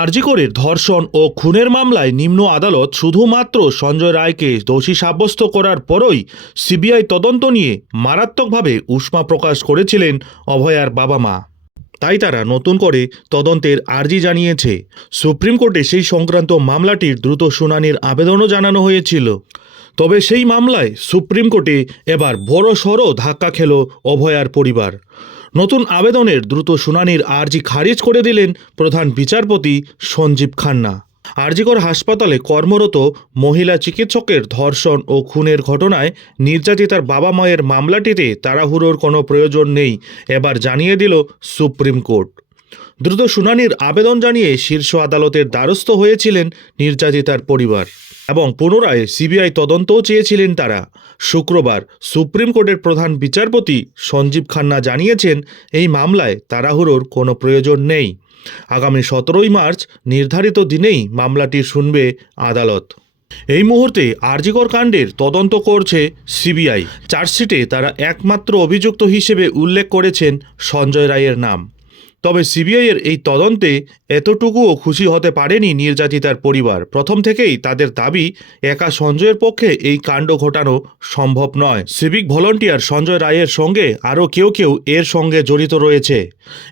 আরজিকরের ধর্ষণ ও খুনের মামলায় নিম্ন আদালত শুধুমাত্র সঞ্জয় রায়কে দোষী সাব্যস্ত করার পরই সিবিআই তদন্ত নিয়ে মারাত্মকভাবে উষ্মা প্রকাশ করেছিলেন অভয়ার বাবা মা। তাই তারা নতুন করে তদন্তের আর্জি জানিয়েছে। সুপ্রিম কোর্টে সেই সংক্রান্ত মামলাটির দ্রুত শুনানির আবেদনও জানানো হয়েছিল। তবে সেই মামলায় সুপ্রিম কোর্টে এবার বড় সড় ধাক্কা খেল অভয়ার পরিবার। নতুন আবেদনের দ্রুত শুনানির আর্জি খারিজ করে দিলেন প্রধান বিচারপতি সঞ্জীব খান্না। আরজিকর হাসপাতালে কর্মরত মহিলা চিকিৎসকের ধর্ষণ ও খুনের ঘটনায় নির্যাতিতার বাবা মায়ের মামলাটিতে তাড়াহুড়োর কোনো প্রয়োজন নেই, এবার জানিয়ে দিল সুপ্রিম কোর্ট। দ্রুত শুনানির আবেদন জানিয়ে শীর্ষ আদালতের দ্বারস্থ হয়েছিলেন নির্যাতিতার পরিবার এবং পুনরায় সিবিআই তদন্তও চেয়েছিলেন তারা। শুক্রবার সুপ্রিম কোর্টের প্রধান বিচারপতি সঞ্জীব খান্না জানিয়েছেন, এই মামলায় তাড়াহুড়োর কোনো প্রয়োজন নেই। আগামী সতেরোই মার্চ নির্ধারিত দিনেই মামলাটি শুনবে আদালত। এই মুহূর্তে আরজিকর কাণ্ডের তদন্ত করছে সিবিআই। চার্জশিটে তারা একমাত্র অভিযুক্ত হিসেবে উল্লেখ করেছেন সঞ্জয় রায়ের নাম। তবে সিবিআইয়ের এই তদন্তে এতটুকুও খুশি হতে পারেনি নির্যাতিতার পরিবার। প্রথম থেকেই তাদের দাবি, একা সঞ্জয়ের পক্ষে এই কাণ্ড ঘটানো সম্ভব নয়। সিভিক ভলন্টিয়ার সঞ্জয় রায়ের সঙ্গে আরও কেউ কেউ এর সঙ্গে জড়িত রয়েছে।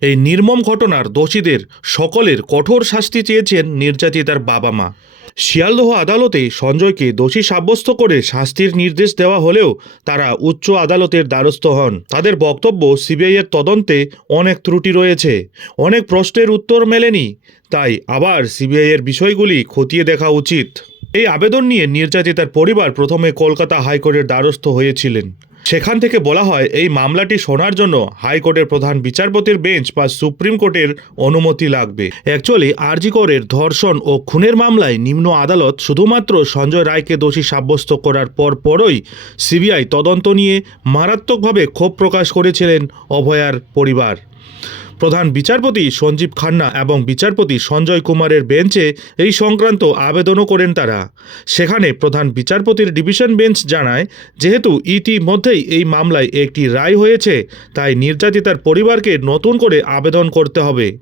এই নির্মম ঘটনার দোষীদের সকলের কঠোর শাস্তি চেয়েছেন নির্যাতিতার বাবা মা। শিয়ালদহ আদালতে সঞ্জয়কে দোষী সাব্যস্ত করে শাস্তির নির্দেশ দেওয়া হলেও তারা উচ্চ আদালতের দ্বারস্থ হন। তাদের বক্তব্য সিবিআইয়ের তদন্তে অনেক ত্রুটি রয়েছে। অনেক প্রশ্নের উত্তর মেলেনি। তাই আবার সিবিআইয়ের বিষয়গুলি খতিয়ে দেখা উচিত। এই আবেদন নিয়ে নির্যাতিতার পরিবার প্রথমে কলকাতা হাইকোর্টের দ্বারস্থ হয়েছিলেন। সেখান থেকে বলা হয়, এই মামলাটি শোনার জন্য হাইকোর্টের প্রধান বিচারপতির বেঞ্চ বা সুপ্রিম কোর্টের অনুমতি লাগবে। অ্যাকচুয়ালি আরজিকরের ধর্ষণ ও খুনের মামলায় নিম্ন আদালত শুধুমাত্র সঞ্জয় রায়কে দোষী সাব্যস্ত করার পর পরই সিবিআই তদন্ত নিয়ে মারাত্মকভাবে ক্ষোভ প্রকাশ করেছিলেন অভয়ার পরিবার। প্রধান বিচারপতি সঞ্জীব খান্না এবং বিচারপতি সঞ্জয় কুমারের বেঞ্চে এই সংক্রান্ত আবেদনও করেন তারা। সেখানে প্রধান বিচারপতির ডিভিশন বেঞ্চ জানায়, যেহেতু ইতিমধ্যেই এই মামলায় একটি রায় হয়েছে, তাই নির্যাতিতার পরিবারকে নতুন করে আবেদন করতে হবে।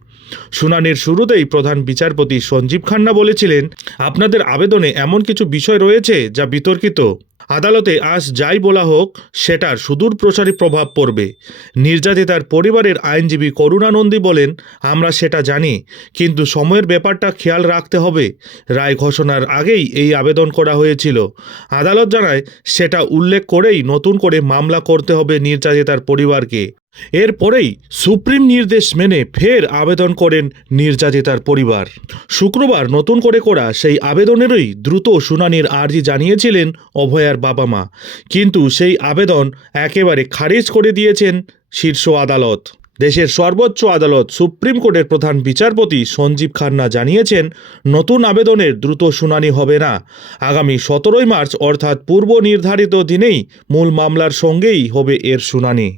শুনানির শুরুতেই প্রধান বিচারপতি সঞ্জীব খান্না বলেছিলেন, আপনাদের আবেদনে এমন কিছু বিষয় রয়েছে যা বিতর্কিত। আদালতে আজ যাই বলা হোক, সেটার সুদূর প্রসারী প্রভাব পড়বে। নির্যাতিতার পরিবারের আইনজীবী করুণানন্দী বলেন, আমরা সেটা জানি, কিন্তু সময়ের ব্যাপারটা খেয়াল রাখতে হবে। রায় ঘোষণার আগেই এই আবেদন করা হয়েছিল। আদালত জানায়, সেটা উল্লেখ করেই নতুন করে মামলা করতে হবে নির্যাতিতার পরিবারকে। এরপরেই সুপ্রিম নির্দেশ মেনে ফের আবেদন করেন নির্যাতিতার পরিবার। শুক্রবার নতুন করে করা সেই আবেদনেরই দ্রুত শুনানির আর্জি জানিয়েছিলেন অভয়ার বাবা মা কিন্তু সেই আবেদন একেবারে খারিজ করে দিয়েছেন শীর্ষ আদালত। দেশের সর্বোচ্চ আদালত সুপ্রিম কোর্টের প্রধান বিচারপতি সঞ্জীব খান্না জানিয়েছেন, নতুন আবেদনের দ্রুত শুনানি হবে না। আগামী সতেরোই মার্চ অর্থাৎ পূর্ব নির্ধারিত দিনেই মূল মামলার সঙ্গেই হবে এর শুনানি।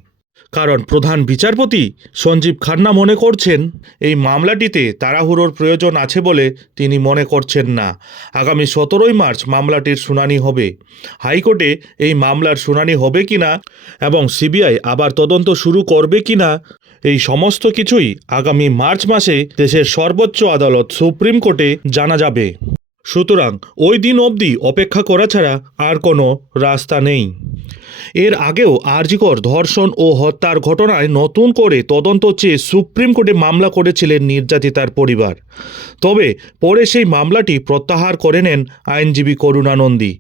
কারণ প্রধান বিচারপতি সঞ্জীব খান্না মনে করছেন, এই মামলাটিতে তাড়াহুড়োর প্রয়োজন আছে বলে তিনি মনে করছেন না। আগামী সতেরোই মার্চ মামলাটির শুনানি হবে। হাইকোর্টে এই মামলার শুনানি হবে কিনা এবং সিবিআই আবার তদন্ত শুরু করবে কিনা, এই সমস্ত কিছুই আগামী মার্চ মাসে দেশের সর্বোচ্চ আদালত সুপ্রিম কোর্টে জানা যাবে। সুতরাং ওই দিন অবধি অপেক্ষা করা ছাড়া আর কোনো রাস্তা নেই। এর আগেও আরজিকর ধর্ষণ ও হত্যার ঘটনায় নতুন করে তদন্ত চেয়ে সুপ্রিম কোর্টে মামলা করেছিলেন নির্যাতিতার পরিবার। তবে পরে সেই মামলাটি প্রত্যাহার করে নেন আইনজীবী করুণানন্দী।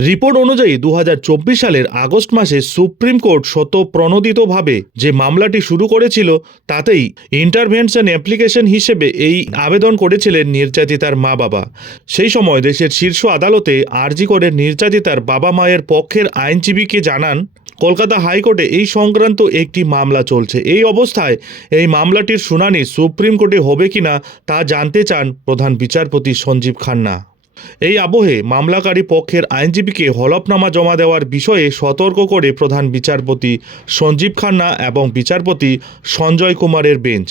রিপোর্ট অনুযায়ী দু হাজার চব্বিশ সালের আগস্ট মাসে সুপ্রিম কোর্ট শত প্রণোদিতভাবে যে মামলাটি শুরু করেছিল, তাতেই ইন্টারভেনশন অ্যাপ্লিকেশন হিসেবে এই আবেদন করেছিলেন নির্যাতিতার মা বাবা সেই সময় দেশের শীর্ষ আদালতে আরজি করে নির্যাতিতার বাবা মায়ের পক্ষের আইনজীবীকে জানান, কলকাতা হাইকোর্টে এই সংক্রান্ত একটি মামলা চলছে। এই অবস্থায় এই মামলাটির শুনানি সুপ্রিম কোর্টে হবে কিনা তা জানতে চান প্রধান বিচারপতি সঞ্জীব খান্না। এই আবহে মামলাকারী পক্ষের আইনজীবীকে হলফনামা জমা দেওয়ার বিষয়ে সতর্ক করে প্রধান বিচারপতি সঞ্জীব খান্না এবং বিচারপতি সঞ্জয় কুমারের বেঞ্চ।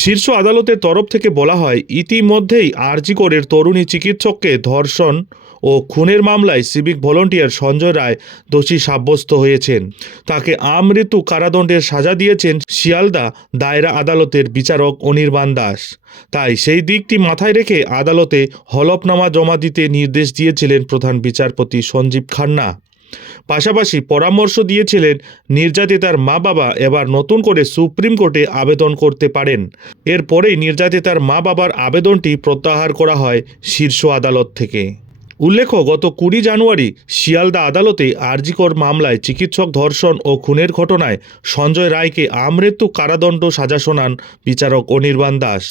শীর্ষ আদালতের তরফ থেকে বলা হয়, ইতিমধ্যেই আরজিকরের তরুণী চিকিৎসককে ধর্ষণ ও খুনের মামলায় সিভিক ভলন্টিয়ার সঞ্জয় রায় দোষী সাব্যস্ত হয়েছেন। তাকে আমৃত্যু কারাদণ্ডের সাজা দিয়েছেন শিয়ালদা দায়রা আদালতের বিচারক অনির্বাণ দাস। তাই সেই দিকটি মাথায় রেখে আদালতে হলফনামা জমা দিতে নির্দেশ দিয়েছিলেন প্রধান বিচারপতি সঞ্জীব খান্না। পাশাপাশি পরামর্শ দিয়েছিলেন নির্যাতিতার মা বাবা এবার নতুন করে সুপ্রিম কোর্টে আবেদন করতে পারেন। এরপরেই নির্যাতিতার মা বাবার আবেদনটি প্রত্যাহার করা হয় শীর্ষ আদালত থেকে। উল্লেখ্য, গত কুড়ি জানুয়ারি শিয়ালদা আদালতে আরজিকর মামলায় চিকিৎসক ধর্ষণ ও খুনের ঘটনায় সঞ্জয় রায়কে আমৃত্যু কারাদণ্ড সাজা শোনান বিচারক অনির্বাণ দাস।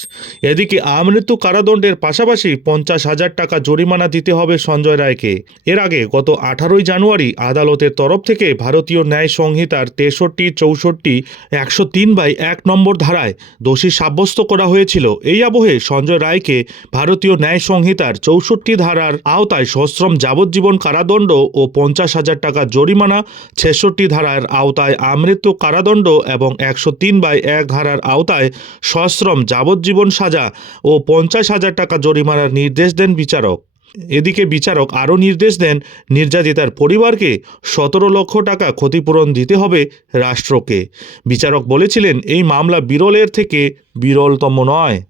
এদিকে আমৃত্যু কারাদণ্ডের পাশাপাশি পঞ্চাশ হাজার টাকা জরিমানা দিতে হবে সঞ্জয় রায়কে। এর আগে গত আঠারোই জানুয়ারি আদালতের তরফ থেকে ভারতীয় ন্যায় সংহিতার তেষট্টি, চৌষট্টি, একশো তিন বাই এক নম্বর ধারায় দোষী সাব্যস্ত করা হয়েছিল। এই আবহে সঞ্জয় রায়কে ভারতীয় ন্যায় সংহিতার চৌষট্টি ধারার আওতায় সশ্রম যাবজ্জীবন কারাদণ্ড ও পঞ্চাশ হাজার টাকা জরিমানা, ছেষট্টি ধারার আওতায় আমৃত্যু কারাদণ্ড এবং একশো তিন বাই এক ধারার আওতায় সশ্রম যাবজ্জীবন সাজা ও পঞ্চাশ হাজার টাকা জরিমানার নির্দেশ দেন বিচারক। এদিকে বিচারক আরও নির্দেশ দেন, নির্যাতিতার পরিবারকে সতেরো লক্ষ টাকা ক্ষতিপূরণ দিতে হবে রাষ্ট্রকে। বিচারক বলেছিলেন, এই মামলা বিরলের থেকে বিরলতম নয়।